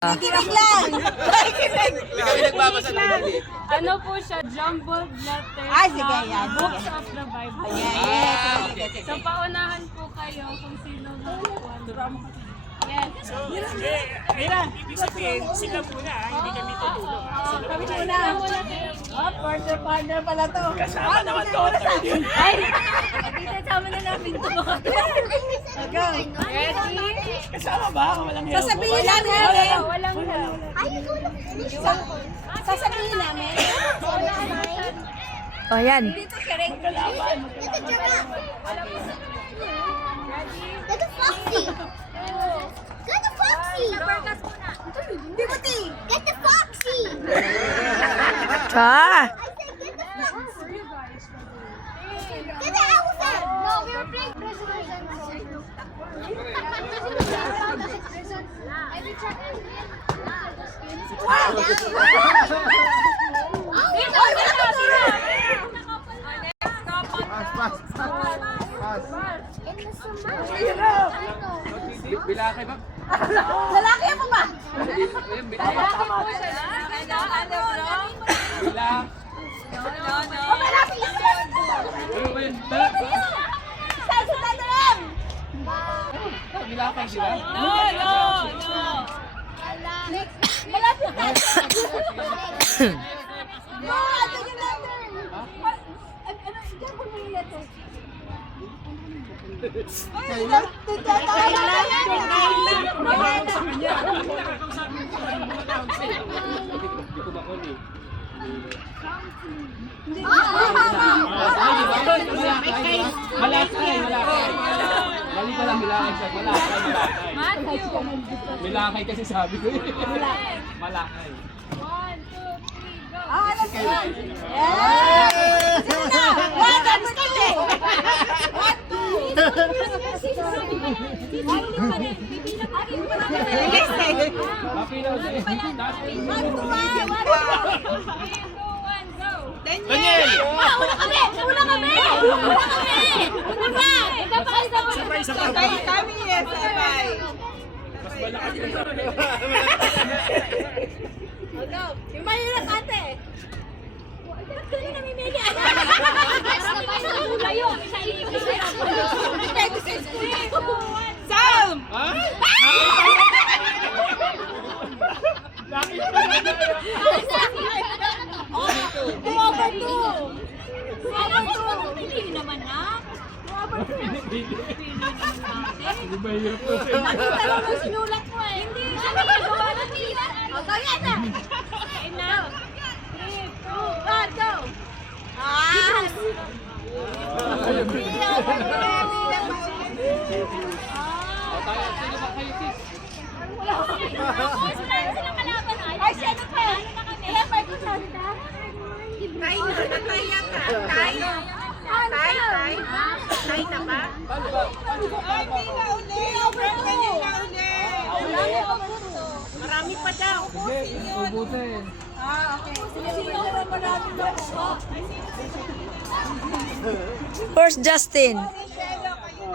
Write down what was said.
Kinig lang! Kinig! Kami nagbabasa ng Ano po siya? Jumbled letters sige, yan. Books of the Bible. Yes. So, paunahan po kayo kung sino Yes. Ibig sabihin, sila muna, hindi kami tutulong. Kami muna. Partner pala to. Kasama naman daughter. Ay! Kasama na namin to. Go. Ready? Kasama ba? Walang help. Sasabihin namin. Walang help. Sasabihin namin. O, yan. Dito siya rin. Get the Foxy! Get the Foxy! Get the Foxy! Cha! I said get the Foxy! Get the elephant! No, we were playing prisoners and Bilakay ba? Lalaki mo ba? Bilak. Bilakay sila? Malapit ka. No, ito yung letter. Ano, diyan ko yung letter. Malakay. Mali pala, Milakay siya. Malakay. Matthew. Milakay kasi sabi ko eh. Malakay. 1, 2, 3, go. Ano ba yun? Yes! Sino na? One, number two. One, two. Bilis eh. Mapilaw siya eh. One, two, one. 3, 2, 1, go. Daniel! Una kami! Kami yes, sabay. Mas malaki yun. Yung mahirap ate. Sino namimili? Sam! Pili naman na. Hindi ba hirap to? Ano mo sinulat mo eh? Hindi. Ano nagawa ng tira? O, kaya na. Enough. 3, 2, 1, go. Ah! Sino ba kayo, sis? Sila kalaban ay. Ay, siya na pa. Ano na kami? Kaya pa ito sa nita. Tayo na. Tayo yata. Tayo. Tayo na ba? Ay, hindi na uli. Overtime na uli. Marami pa daw. Sige, ubusin. Okay. Sino na marami daw po? First, Justin. Michelle, kayo.